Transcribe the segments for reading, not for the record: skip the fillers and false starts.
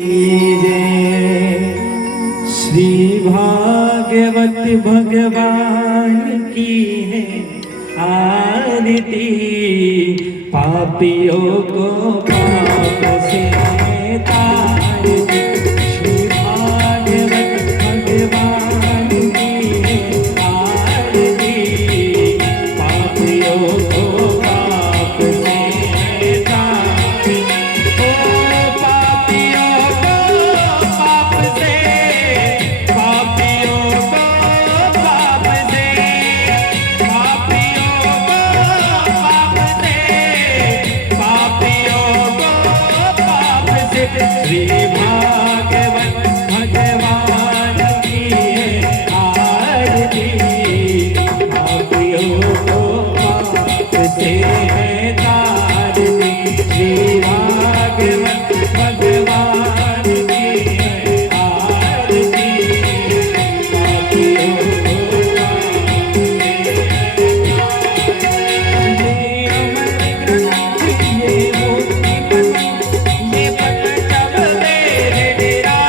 जय श्री भागवत भगवान की है आरती। पापियों को पाप से तारती। श्री भागवत भगवान की है आरती। पापियों को पाप से तारती। ओ पापियों को पाप से, पापियों को पाप से, पापियों को पाप से, पापियों को पाप से। श्री भागवत भगवान की है आरती। पापियों को पाप से तारती। श्री भागवत भगवान की है आरती। पापियों को पाप से ये अमर ग्रंथ, ये मोती पन्ना, ये पन्ना जब मेरे डेरा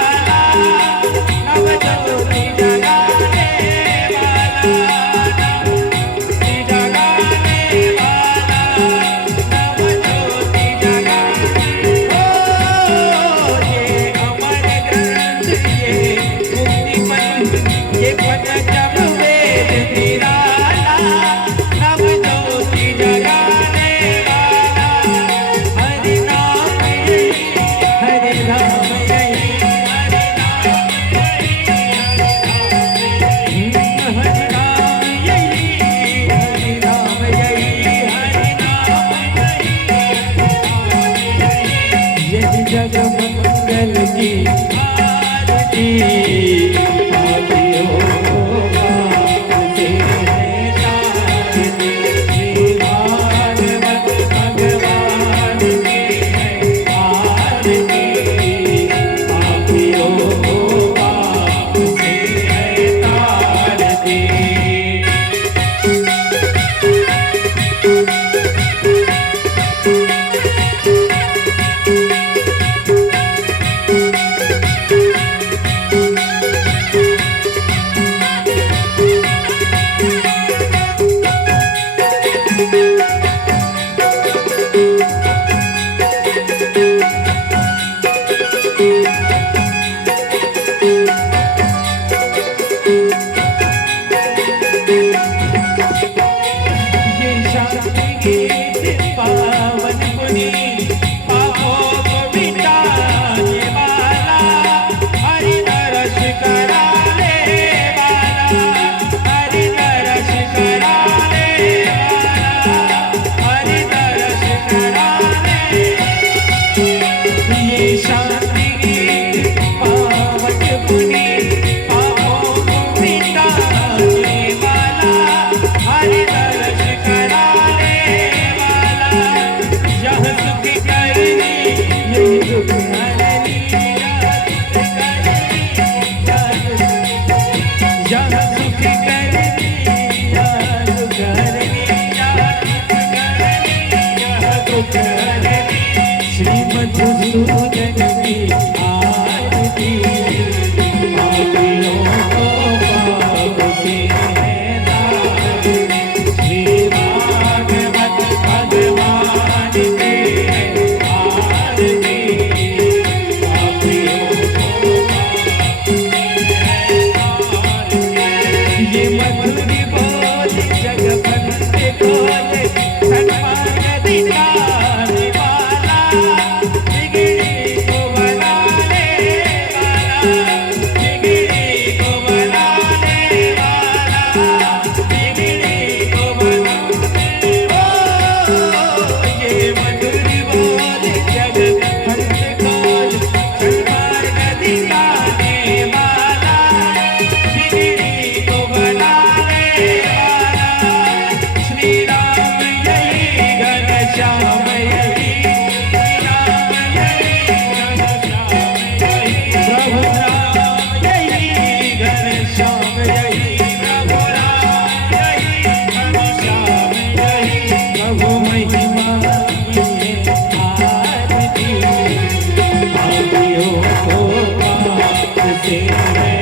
से है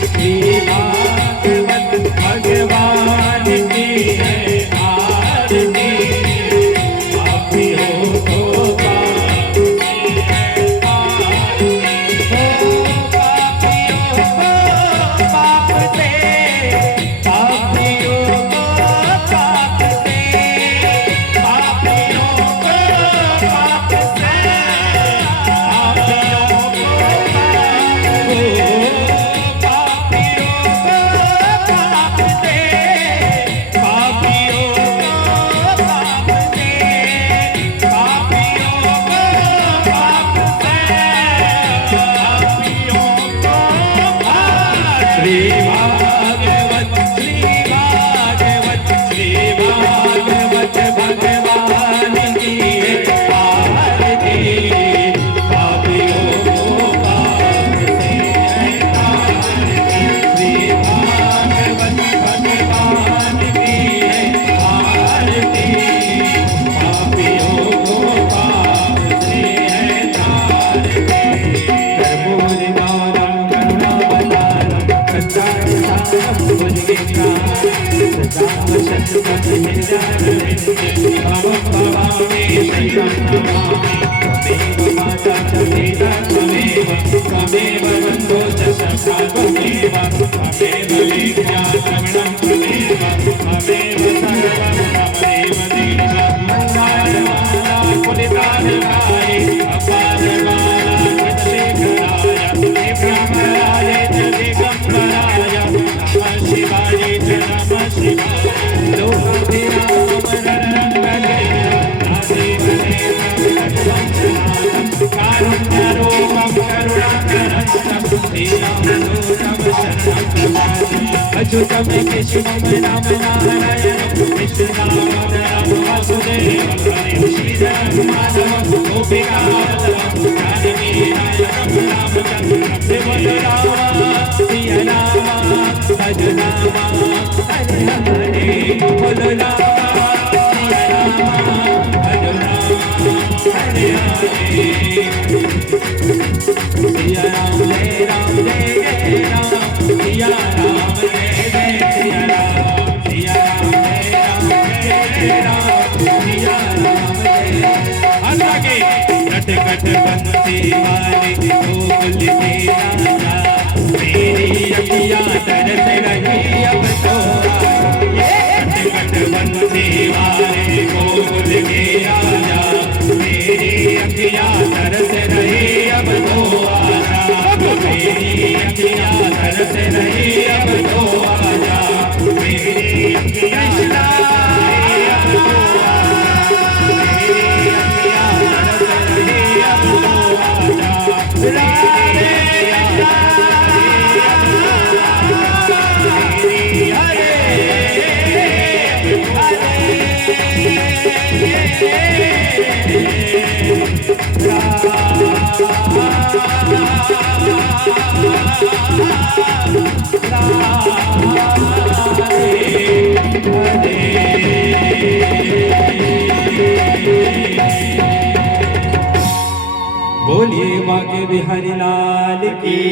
श्री भागवत भगवान की है आरती पापियों को पाप से है आरती हो पापियों को पाप से पापियों को पाप से पापियों को पाप से पापियों को श्री भागवत भगवान की है आरती पापियों को पाप से है तारती श्री भागवत भगवान की है आरती पापियों को पाप से है तारती कर्पूर गौरम करुणावतारम सच्चारितारम भुजगेन्द्रारम भवं भवामि शैलं नमामि त्वमेव माता च पिता त्वमेव त्वमेव बन्धो च सखा त्वमेव त्वमेव विद्या द्रविणं त्वमेव त्वमेव सर्वं त्वमेव देव मङ्गलमाला पुनिताधिकारे अपारमाला कृतशेखराय दिव्यमराय च दिगम्बराय नमः शिवाय च नमः शिवाय लोकाभिराम कारुण्यरूपं करुणाकरं अच्युतं केशवं राम नारायणं कृष्णदामोदरं वासुदेवं हरिं श्रीधरं माधवं गोपिकावल्लभं जानकीनायकं रामचन्द्रं श्रीमद्राम प्रिय राम भज राम हरे हरे बोल राम प्रिय राम भज राम हरे हरे सिया राम जय राम जय जय राम सिया राम जय जय सिया राम सिया राम जय राम जय जय राम सिया राम जय आगे कट कट बंसी वाले गोकुल के राजा मेरी अखियां तरस रही अब तो कट कट बंसी वाले गोकुल के राजा मेरी अखियां तरस रही अब तो आजा मेरी अखियां तरस रही अब तो आजा मेरी अखियां अब तो मेरी अखियां तरस रही अब तो आजा राधे हरे